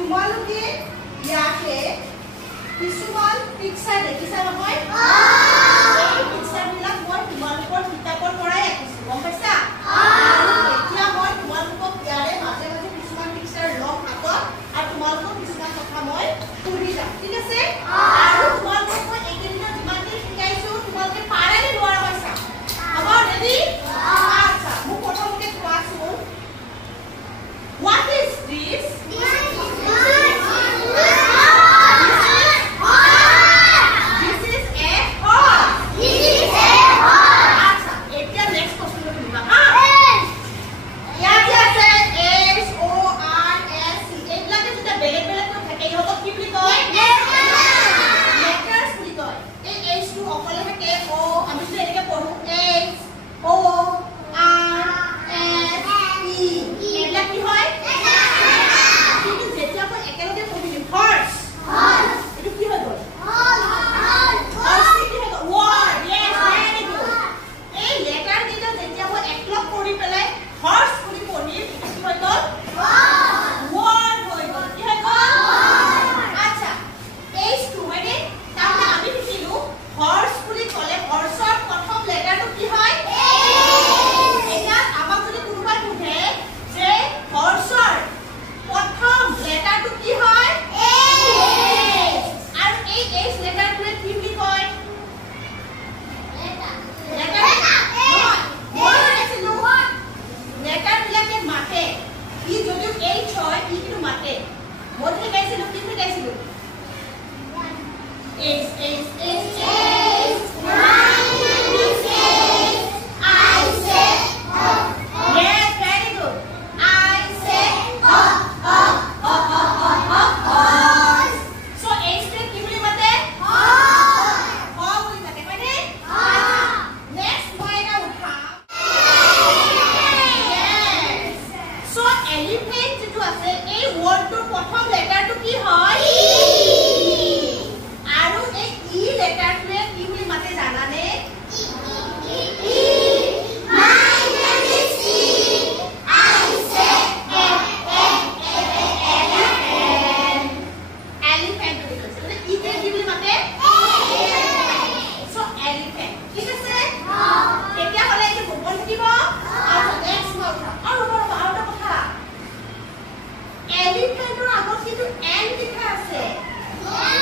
তোমালোকে ইয়াতে কিছুমান পিকচাৰ দেখিছা নহয় এই পিকচাৰবিলাক মই তোমালোকৰ কিতাপৰ পৰাই আঁকিছো গম পাইছা এতিয়া মই তোমালোকক ইয়াৰে মাজে মাজে কিছুমান পিকচাৰ লম হাতত আৰু তোমালোকক কিছুমান কথা মই পঢ়ি যাম ঠিক আছে আৰু তোমালোকক মই এইকেইদিনত যিমানখিনি শিকাইছো তোমালোকে পাৰে নে নোৱাৰা পাইছা হ'ব ৰেডি আচ্ছা মোক প্ৰথমতে কোৱাচোন what is this Elephant or agor kitu N likha ase